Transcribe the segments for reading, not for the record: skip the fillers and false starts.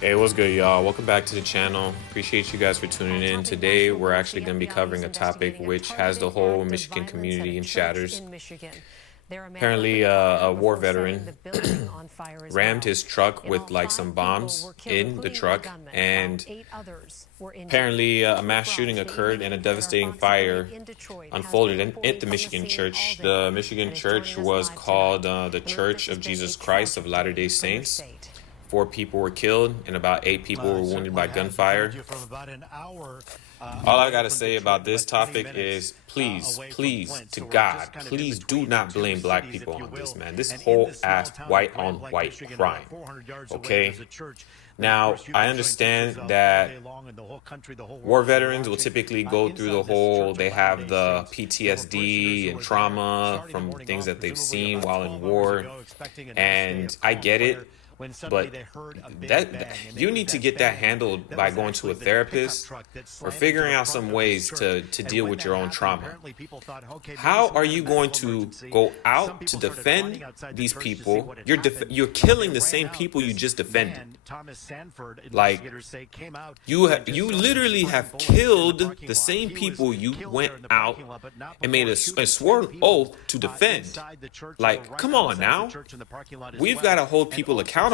Hey, what's good, y'all? Welcome back to the channel. Appreciate you guys for tuning in. Today, we're actually going to be covering a topic which has the whole Michigan community in shatters. Apparently, a war veteran rammed his truck with like some bombs in the truck, and apparently, a mass shooting occurred and a devastating fire unfolded at the Michigan church. The Michigan church was called the Church of Jesus Christ of Latter-day Saints. 4 people were killed and about 8 people were wounded by gunfire. All I got to say about this topic is please, to God, please do not blame black people on this, man. This whole ass white on white crime. Okay? Now, I understand that war veterans will typically go through the whole, they have the PTSD and trauma from things that they've seen while in war. And I get it. But that you need to get that handled by going to a therapist or figuring out some ways to deal with your own trauma. How are you going to go out to defend these people? You're killing the same people you just defended. Like you literally have killed the same people you went out and made a sworn oath to defend. Like, come on now. We've got to hold people accountable.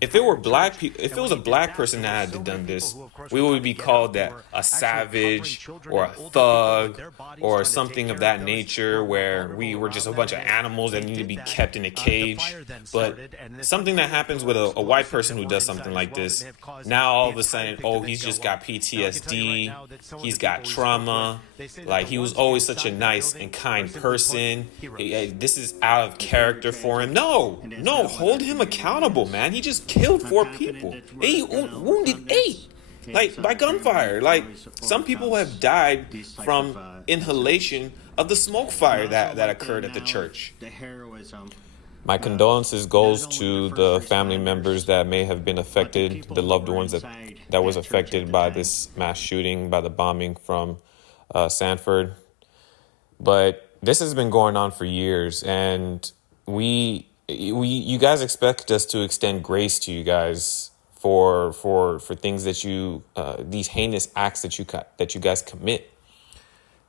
If it were black people, if it was a black person that had done this, we would be called that a savage or a thug or something of that nature, where we were just a bunch of animals that need to be kept in a cage. But something that happens with a white person who does something like this, now all of a sudden, oh, he's just got PTSD, he's got trauma, like he was always such a nice and kind person. This is out of character for him. No, hold him accountable, man. He just killed 4 people. He wounded 8, like by gunfire. Like some people have died from inhalation of the smoke fire that occurred at the church. My condolences goes to the family members that may have been affected, the loved ones that was affected by this mass shooting, by the bombing from Sanford. But this has been going on for years, and you guys expect us to extend grace to you guys for things that you these heinous acts that you guys commit.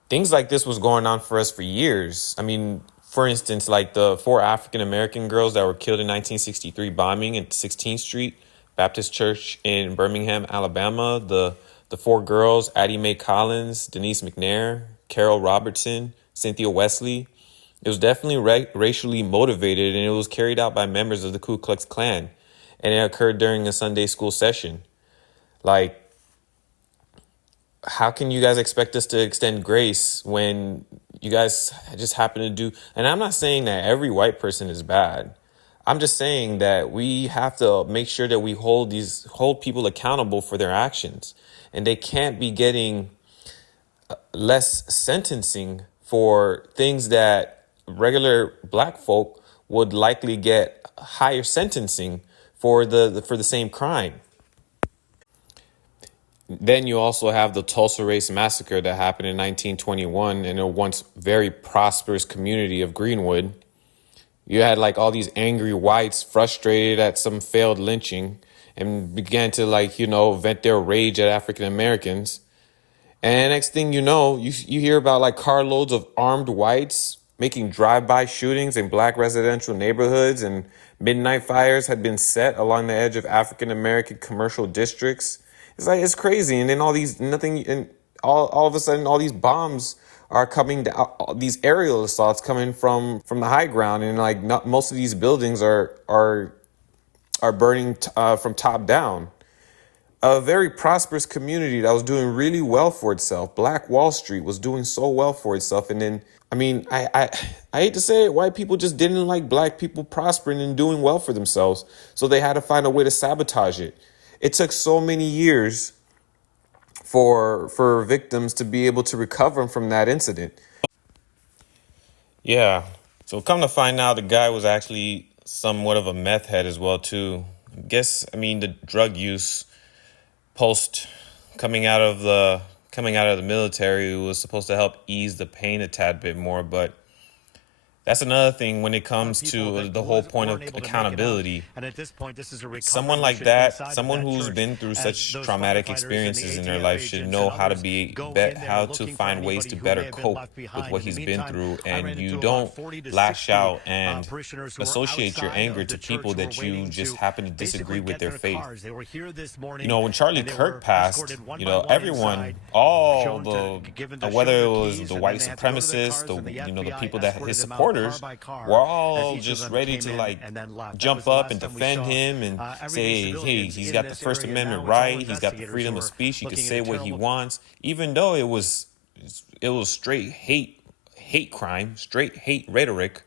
Things like this was going on for us for years. I mean, for instance, like the 4 African American girls that were killed in 1963 bombing at 16th Street Baptist Church in Birmingham, Alabama. The 4 girls, Addie Mae Collins, Denise McNair, Carol Robertson, Cynthia Wesley. It was definitely racially motivated, and it was carried out by members of the Ku Klux Klan. And it occurred during a Sunday school session. Like, how can you guys expect us to extend grace when you guys just happen to do... And I'm not saying that every white person is bad. I'm just saying that we have to make sure that we hold people accountable for their actions. And they can't be getting less sentencing for things that regular black folk would likely get higher sentencing for the same crime. Then you also have the Tulsa Race Massacre that happened in 1921 in a once very prosperous community of Greenwood. You had like all these angry whites frustrated at some failed lynching and began to vent their rage at African Americans. And next thing you know, you hear about like carloads of armed whites making drive-by shootings in black residential neighborhoods, and midnight fires had been set along the edge of African American commercial districts. It's crazy. And then all of a sudden all these bombs are coming down, these aerial assaults coming from the high ground, and most of these buildings are burning from top down. A very prosperous community that was doing really well for itself. Black Wall Street was doing so well for itself. And then, I hate to say it, white people just didn't like black people prospering and doing well for themselves. So they had to find a way to sabotage it. It took so many years for victims to be able to recover from that incident. Yeah. So come to find out, the guy was actually somewhat of a meth head as well, too. The drug use post coming out of the military was supposed to help ease the pain a tad bit more, but That's another thing when it comes to the whole point of accountability. And at this point, this is a Someone recovering like mission that, inside of someone that who's church been through as such those traumatic firefighters and the experiences in their ATF life should agents know and how to others go in there how to looking for find ways anybody to who may better have been cope left with behind. what In the he's been meantime, through, I ran and you into about don't 40 to lash 60 out and parishioners who were associate your outside anger of to the church people who were that you waiting just to happen to basically disagree with get their their faith. cars. They were here this morning. You know, when Charlie and they Kirk were passed, escorted one you by know, one everyone, inside, all given the, to whether show it their was keys, the and white then they had to go to their supremacists, cars, and the the FBI people that escorted his them out car supporters by car were as all each of just them ready came to in like and then left. That jump was the up last and time we defend saw, him and say, everyday hey, civilians he's in got the this First area. Amendment Now it's all right, he's got the investigators freedom who of are speech, he can looking say at a what he terrible wants, even though it was straight hate crime, straight hate rhetoric.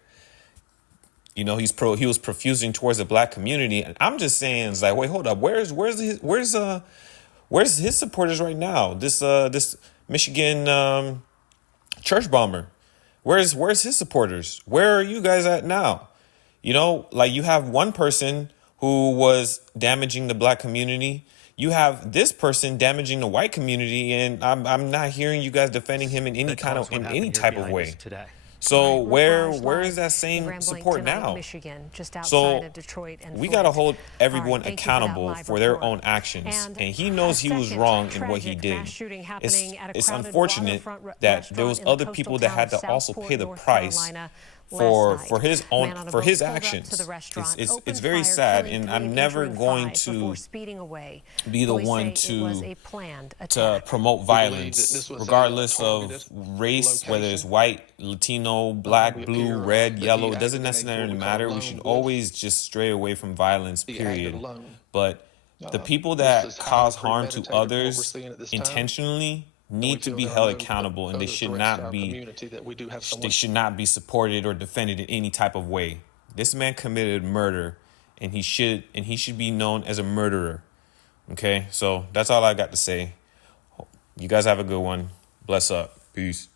You know, he was profusing towards the black community, and I'm just saying, it's like, wait, hold up, where's his supporters right now? This Michigan church bomber, where's his supporters? Where are you guys at now? You know, like, you have one person who was damaging the black community. You have this person damaging the white community, and I'm not hearing you guys defending him in any type of way. today. So All right, where is that same support now? Michigan, just outside So of Detroit and we got to hold everyone All right, thank you for that accountable live for their report. own actions, And and he knows he was second wrong in what he tragic did. mass shooting happening at a It's crowded unfortunate waterfront that there restaurant was in the other coastal people that town had of to also Southport, pay the North price Carolina for last night. his Man own on a for boat his pulled up actions. to the restaurant, It's opened very fire, sad, killing and three, I'm never injuring going five to before speeding away. be the Police one say it was to a planned to attack. promote violence, regardless of race, whether it's white, Latino, black, blue, red, yellow. It doesn't necessarily matter. We should always just stray away from violence, period. But the people that cause harm to others intentionally need to be held accountable, and they should not be supported or defended in any type of way. This man committed murder, and he should be known as a murderer. Okay, so that's all I got to say. You guys have a good one. Bless up. Peace.